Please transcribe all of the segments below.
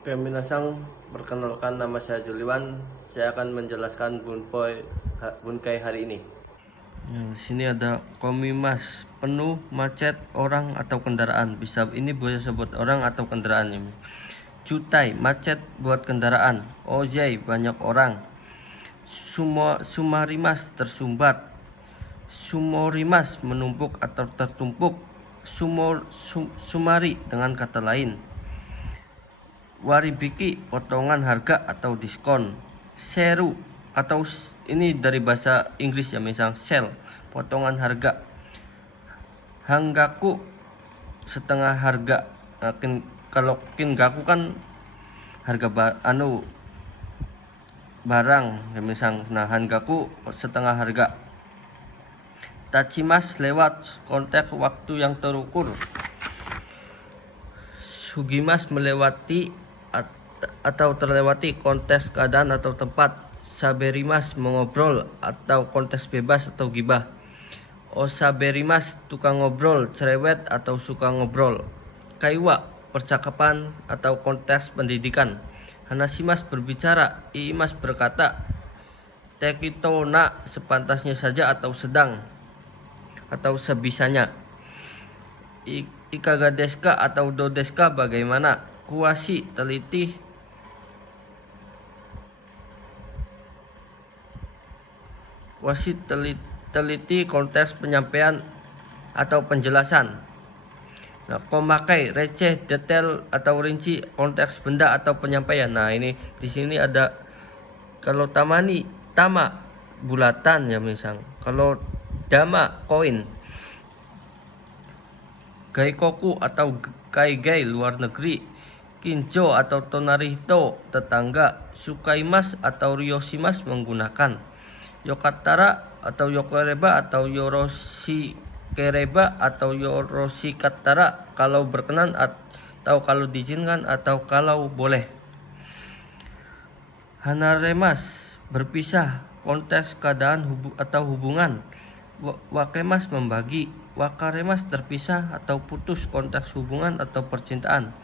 Oke, minasang, perkenalkan nama saya Juliwan. Saya akan menjelaskan Bunkai hari ini. Di sini ada komimas, penuh, macet, orang atau kendaraan. Ini boleh sebut orang atau kendaraan ini. Cutai, macet buat kendaraan. Ojai, banyak orang. Sumarimas, tersumbat. Sumorimas, menumpuk atau tertumpuk. Sumari, dengan kata lain. Waribiki, potongan harga atau diskon. Seru, atau ini dari bahasa Inggris ya, misal sell, potongan harga. Hanggaku, setengah harga. Kalau kingaku kan harga barang ya, misal. Nah, hanggaku setengah harga. Tachimas, lewat, konteks waktu yang terukur. Sugimas, melewati atau terlewati, konteks keadaan atau tempat. Saberimas, mengobrol atau konteks bebas atau gibah. Osaberimas, tukang ngobrol, cerewet atau suka ngobrol. Kaiwa, percakapan atau konteks pendidikan. Hanasimas, berbicara. Iimas, berkata. Tekitona, sepantasnya saja atau sedang atau sebisanya. Ikagadeska atau dodeska, bagaimana. Kuasi, teliti. Teliti, konteks penyampaian atau penjelasan. Nah, komakai, receh, detail atau rinci, konteks benda atau penyampaian. Nah, ini di sini ada, kalau tamani, tama, bulatan ya misal. Kalau dama, koin. Gaikoku atau kaigai, luar negeri. Kinjo atau tonarito, tetangga. Sukaimas atau ryoshimas, menggunakan. Yokatara atau yokoreba atau yoroshikereba atau yoroshikattara, kalau berkenan atau kalau diizinkan atau kalau boleh. Hanaremas, berpisah, konteks keadaan atau hubungan. Wakemas, membagi. Wakaremas, terpisah atau putus, konteks hubungan atau percintaan.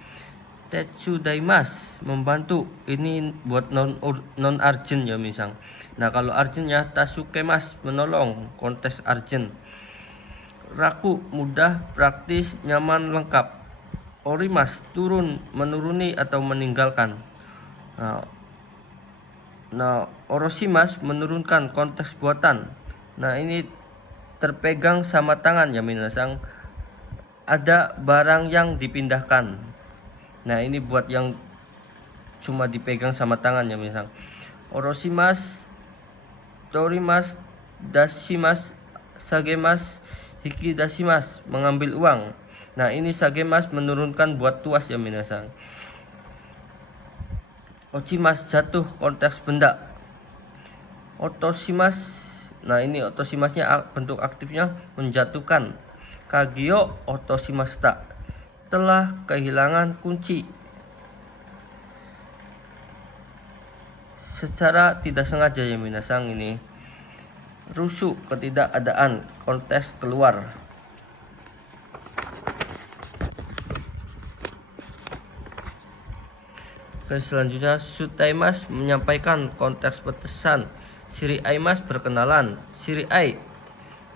Tetsudaimas, membantu. Ini buat non urgent ya misal. Nah, kalau urgentnya tasukemas, menolong, konteks urgent. Raku, mudah, praktis, nyaman, lengkap. Orimas, turun, menuruni atau meninggalkan. Nah, oroshimas, menurunkan, konteks buatan. Nah, ini terpegang sama tangan ya minasang. Ada barang yang dipindahkan. Nah, ini buat yang cuma dipegang sama tangan ya misal. Oroshimas, torimas, dashimas, sagemas, hikidashimas, mengambil uang. Nah, ini sagemas, menurunkan, buat tuas ya minasang. Ochimas, jatuh, konteks benda. Otoshimas, nah ini otoshimasnya bentuk aktifnya menjatuhkan. Kagyo otoshimashita, telah kehilangan kunci. Secara tidak sengaja ya minasang, ini rusuh, ketidakadaan, konteks keluar. Selanjutnya sutaimas, menyampaikan, konteks pesan. Shiriaimas, berkenalan. Shiriai,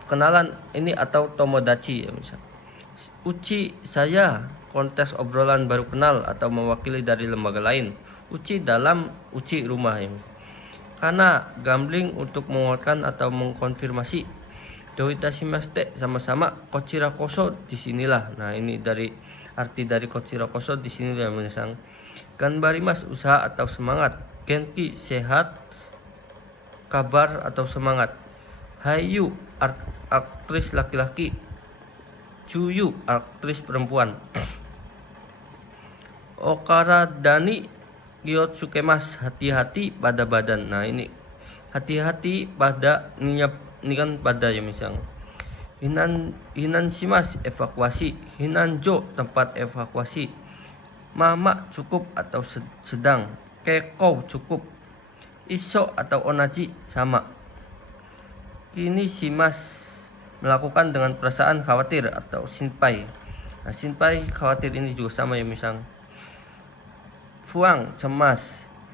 kenalan ini atau tomodachi ya misal. Uchi, saya, konteks obrolan baru kenal atau mewakili dari lembaga lain. Uchi, dalam. Uchi, rumah ya. Kana, gambling, untuk menguatkan atau mengkonfirmasi. Doitashimashite, sama-sama. Kochira koso, disinilah. Nah, ini dari arti dari kochira koso, disinilah ya misal. Ganbarimas, usaha atau semangat. Genki, sehat, kabar atau semangat. Hayu, aktris laki-laki. Chuyu, aktris perempuan. Okaradani gyotsukemas, hati-hati pada badan. Nah, ini hati-hati pada, ini kan pada ya misal. Hinanshimas, evakuasi. Hinanjo, tempat evakuasi. Mama, cukup atau sedang. Keko, cukup. Iso atau onaji, sama. Kini shimas, melakukan dengan perasaan khawatir atau shinpai. Nah, shinpai, khawatir, ini juga sama ya misal. Fuang cemas.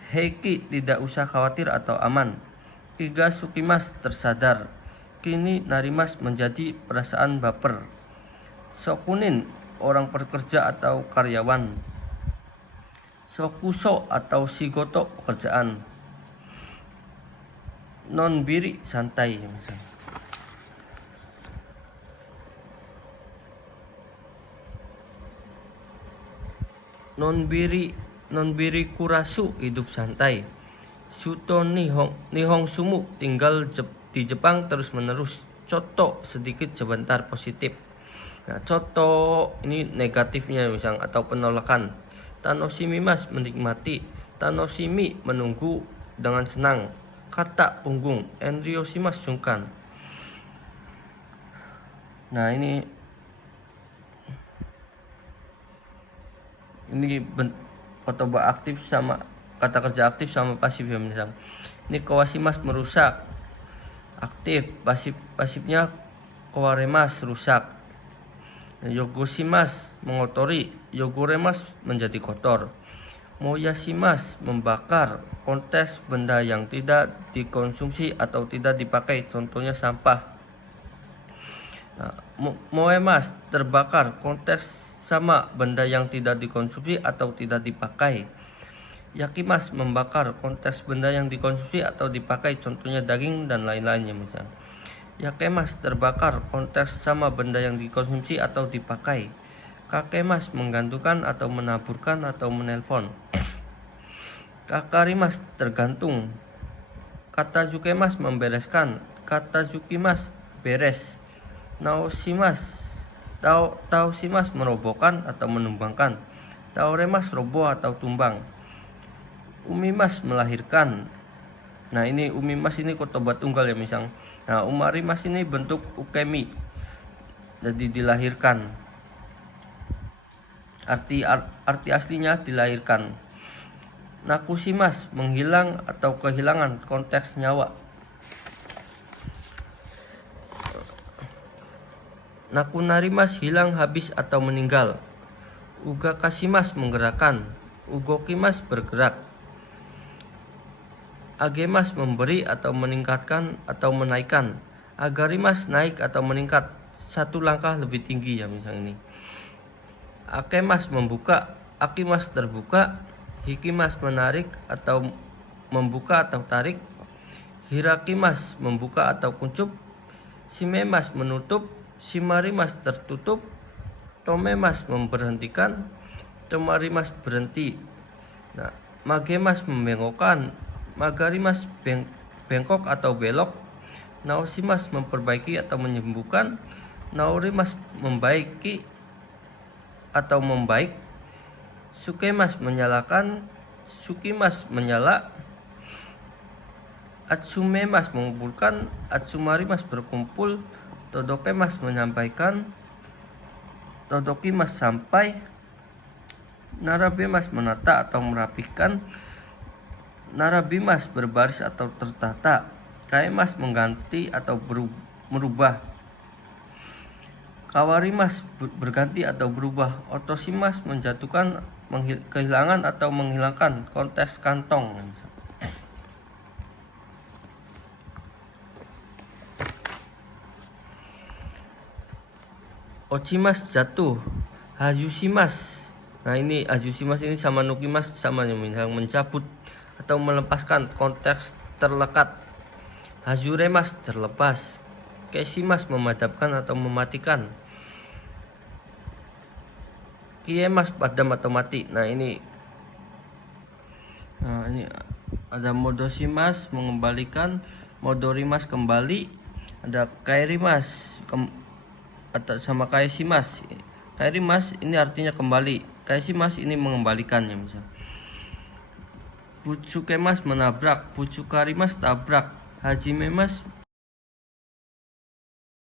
Heiki tidak usah khawatir atau aman. Iga Sukimas tersadar. Kini Narimas menjadi perasaan baper. Sokunin orang pekerja atau karyawan. Sokuso atau Shigoto pekerjaan. Nonbiri santai misalnya. Nonbiri kurasu hidup santai. Shuto nihong sumu tinggal di Jepang terus menerus. Coto sedikit sebentar positif. Nah, coto ini negatifnya misalnya atau penolakan. Tanoshimimas menikmati. Tanoshimi menunggu dengan senang. Kata punggung. Enryoshimas sungkan. Nah ini kotoba aktif sama kata kerja aktif sama pasif ya misalnya. Ini kawashimas merusak. Aktif, pasifnya kawaremas rusak. Yogoshimas mengotori, yogoremas menjadi kotor. Moyashimas membakar, kontes benda yang tidak dikonsumsi atau tidak dipakai, contohnya sampah. Nah, moemas terbakar, kontes sama benda yang tidak dikonsumsi atau tidak dipakai. Yakimas membakar, kontes benda yang dikonsumsi atau dipakai, contohnya daging dan lain-lainnya misalnya. Yakemas terbakar, kontes sama benda yang dikonsumsi atau dipakai. Kakemas menggantungkan atau menaburkan atau menelpon. Kakarimas tergantung. Katajukemas membereskan. Katajukimas beres. Taoshimas merobohkan atau menumbangkan. Taoremas roboh atau tumbang. Umimas melahirkan. Nah ini umimas ini kotoba tunggal ya misang. Nah umarimas ini bentuk ukemi. Jadi dilahirkan. Arti aslinya dilahirkan. Nakushimas menghilang atau kehilangan, konteks nyawa. Nakunarimas hilang, habis atau meninggal. Ugakashimas menggerakkan. Ugokimas bergerak. Agemas memberi atau meningkatkan atau menaikkan. Agarimas naik atau meningkat satu langkah lebih tinggi ya misalnya ini. Akemas membuka, akimas terbuka, hikimas menarik atau membuka atau tarik, hirakimas membuka atau kuncup, shimemas menutup, shimarimas tertutup, tomemas memberhentikan, tomarimas berhenti. Nah, magemas membengkokkan, magarimas bengkok atau belok, naoshimas memperbaiki atau menyembuhkan, naorimas membaiki atau membaik, sukemas menyalakan, sukimas menyala, atsumemas mengumpulkan, atsumarimas berkumpul, todokemas menyampaikan, todokimas sampai, narabemas menata atau merapihkan, narabimas berbaris atau tertata, kaemas mengganti atau merubah, kawarimas berganti atau berubah, otoshimas menjatuhkan, kehilangan atau menghilangkan, konteks kantong. Ochimas jatuh, hajushimas. Nah ini hajushimas ini sama nukimas sama misalnya mencabut atau melepaskan, konteks terlekat. Hazuremas terlepas. Keshimas memadamkan atau mematikan. Kiemas padam atau mati. Nah ini ada modoshimas mengembalikan, modorimas kembali, ada kairimas atau sama kaishimas. Kairimas ini artinya kembali, kaishimas ini mengembalikannya misalnya. Butsukemas menabrak, butsukarimas tabrak, hajimemas